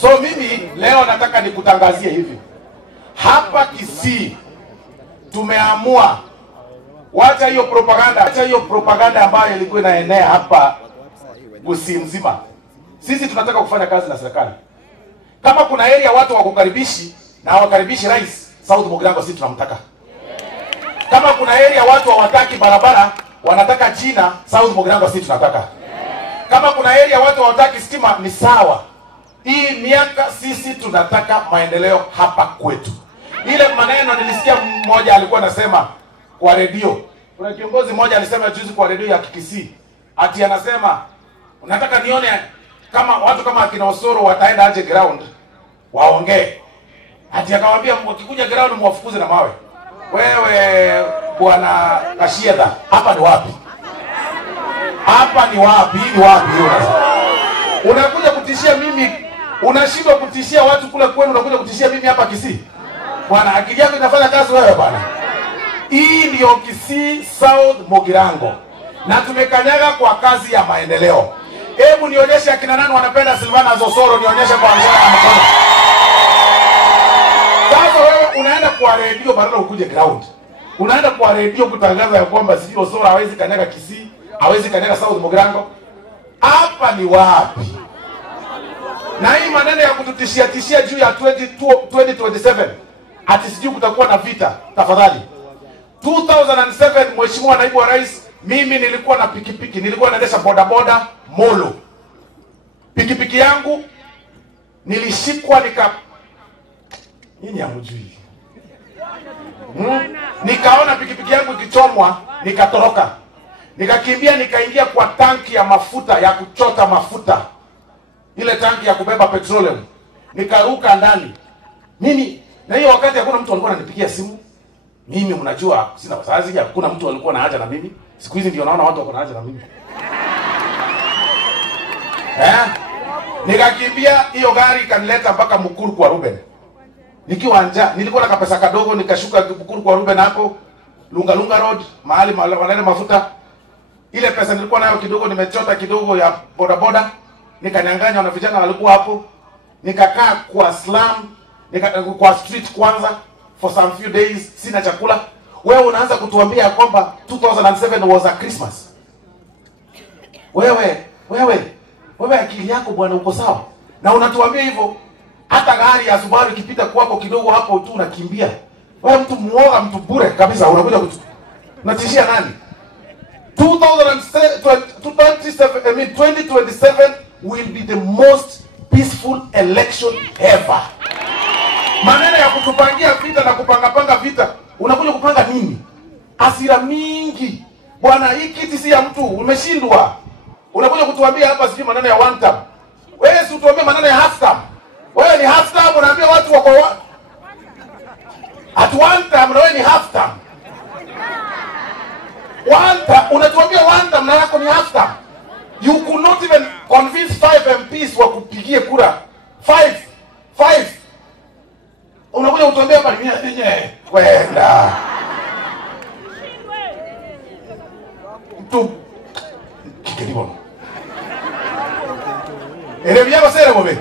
So mimi leo nataka nikutangazie hivi. Hapa Kisii tumeamua wacha hiyo propaganda ambayo ilikuwa inaenea hapa Gusii mzima. Sisi tunataka kufanya kazi na serikali. Kama kuna area watu wakukaribishi na wakaribishi rais, South Mugirango sisi tunamtaka. Kama kuna area watu hawataki barabara, wanataka China, South Mugirango sisi tunataka. Kama kuna area watu hawataki stima, ni sawa. Hii miaka sisi tunataka maendeleo hapa kwetu. Ile maneno nilisikia mmoja alikuwa anasema kwa redio. Kuna kiongozi mmoja alisema juzi kwa redio ya Kisii. Ati anasema unataka nione kama watu kama akina Osoro wataenda aje ground waongee. Ati akamwambia mkikuja ground mwafukuze na mawe. Wewe bwana Kashieda, hapa ni wapi? Hapa ni wapi? Ni wapi unakuja kutishia mimi? Unashindwa kutishia watu kule kwenu, unakuja kutishia mimi hapa Kisii? Bwana, akili yako inafanya kazi wewe bwana. Hii ndio Kisii South Mugirango. Na tumekanyaga kwa kazi ya maendeleo. Hebu nionyeshe akina nani wanapenda Silvana Osoro, nionyeshe kwa mkono ya mkono. Sasa wewe unaenda kwa redio badala ukuje ground. Unaenda kwa redio kutangaza ya kwamba sisi Osoro hawezi kanyaga Kisii, hawezi kanyaga South Mugirango. Hapa ni wapi? Na hii maneno ya kututishia juu ya 2027 ati sijui kutakuwa na vita, tafadhali. 2007 Mheshimiwa Naibu wa Rais, mimi nilikuwa na pikipiki, nilikuwa naendesha bodaboda Molo. Pikipiki yangu nilishikwa nyinyi hamjui. Nikaona pikipiki yangu ikichomwa, nikatoroka. Nikakimbia nikaingia kwa tanki ya mafuta ya kuchota mafuta. Ile tanki ya kubeba petroleum. Nikaruka ndani. Mimi na hiyo wakati hakuna mtu alikuwa ananipigia simu. Mimi mnajua sina wazazi, hakuna mtu alikuwa na haja na mimi. Siku hizi ndio naona watu wako na haja na mimi. Nikakimbia hiyo gari kanileta mpaka Mukuru kwa Ruben. Nikiwa njaa, nilikuwa na kapesa kadogo, nikashuka Mukuru kwa Ruben hapo Lunga Road, mahali wanaenda mafuta. Ile pesa nilikuwa nayo kidogo, nimechota kidogo ya bodaboda, nikanyang'anya na vijana walikuwa hapo. Nikakaa kwa slum, kwa street kwanza for some few days, sina chakula. Wewe unaanza kutuambia kwamba 2007 was a Christmas. Wewe akili yako bwana uko sawa? Na unatuambia hivyo, hata gari ya Subaru ikipita kwako kidogo hapo tu unakimbia. Wewe mtu muoga, mtu bure kabisa, unakuja unatishia nani? 2027 will be the most peaceful election ever. Maneno ya kutupangia vita na kupanga vita, unakuja kupanga nini? Hasira mingi. Bwana, hii kiti si ya mtu, umeshindwa. Unakuja kutuambia hapa sisi maneno ya one term. Wewe si utuambie maneno ya half term. Wewe ni half term, unaambia watu wako at one term, na wewe ni half term. One term, unatuambia one term na yako ni half term. You could not even convince 5 MPs wa kupigie kura. 5. Unakuja kutuambia hapa nyenye kwenda. Tu kikelibono. Elevia sere bobe.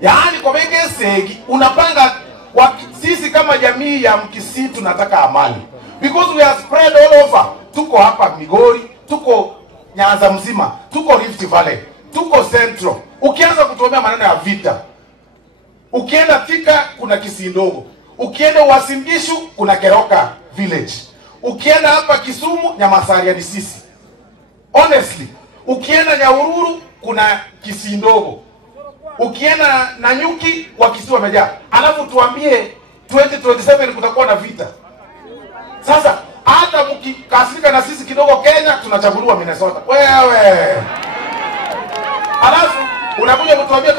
Yaani kwa bege segi unapanga sisi kama jamii ya Mkisii tunataka amani. Because we are spread all over. Tuko hapa Migori, tuko Nyanza mzima, tuko Rift Valley, tuko Central. Ukianza kutuambia maneno ya vita, ukienda Thika kuna Kisii ndogo, ukienda Uasin Gishu kuna Keroka village, ukienda hapa Kisumu Nyamasaria ni sisi. Honestly, ukienda Nyahururu kuna Kisii ndogo, ukienda Nanyuki wa Kisii wamejaa. Alafu tuambie 2027 kutakuwa na vita. Sasa hata mkikasirika na sisi kidogo Kenya tunachaguliwa Minnesota. Wewe. Alafu unakuja kutuambia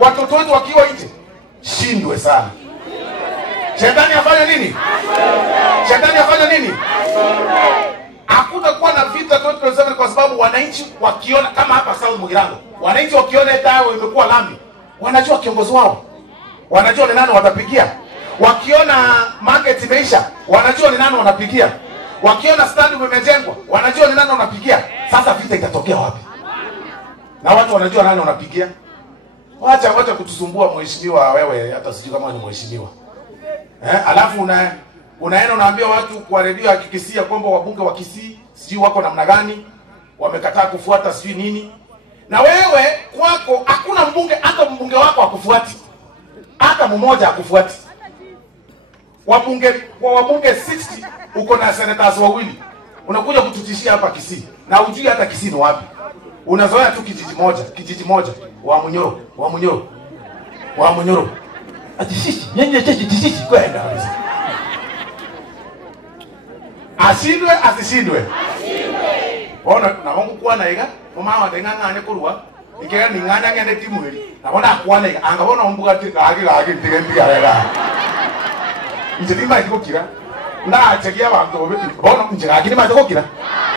watoto wetu wakiwa nje. Shindwe sana. Shetani afanye nini? Shetani afanye nini? Hakutakuwa na vita 2027 kwa sababu wananchi wakiona kama hapa South Mugirango. Wananchi wakiona etayo imekuwa lami. Wanajua kiongozi wao. Wanajua ni nani watapigia. Wakiona market imeisha, wanajua ni nani wanapigia. Wakiona stand imejengwa, wanajua ni nani wanapigia. Sasa vita itatokea wapi? na watu wanajua nani unapigia. Wacha kutusumbua mheshimiwa wewe, hata sijui kama ni mheshimiwa. Alafu unaenda unaambia watu kwa redio ya Kisii kwamba wabunge wa Kisii sijui wako namna gani, wamekataa kufuata sijui nini. Na wewe kwako hakuna mbunge, hata mbunge wako hakufuati. Hata mmoja hakufuati. Wabunge 60 uko na senators wawili. Unakuja kututishia hapa Kisii. Na hujui hata Kisii ni wapi. Unazoea tu kijiji moja. Wa Munyoro. Ati nyenye sisi kwenda kabisa. Ashindwe asishindwe. Ona na wangu kwa naiga, mama wa tenganga ane kurwa. Ikega ni ngana ngende timu hili. Na bona kwa naiga, anga bona ombuga agi tigendi arega. Nje timba ikokira. Na achekia bantu bona nje agi ni matokira.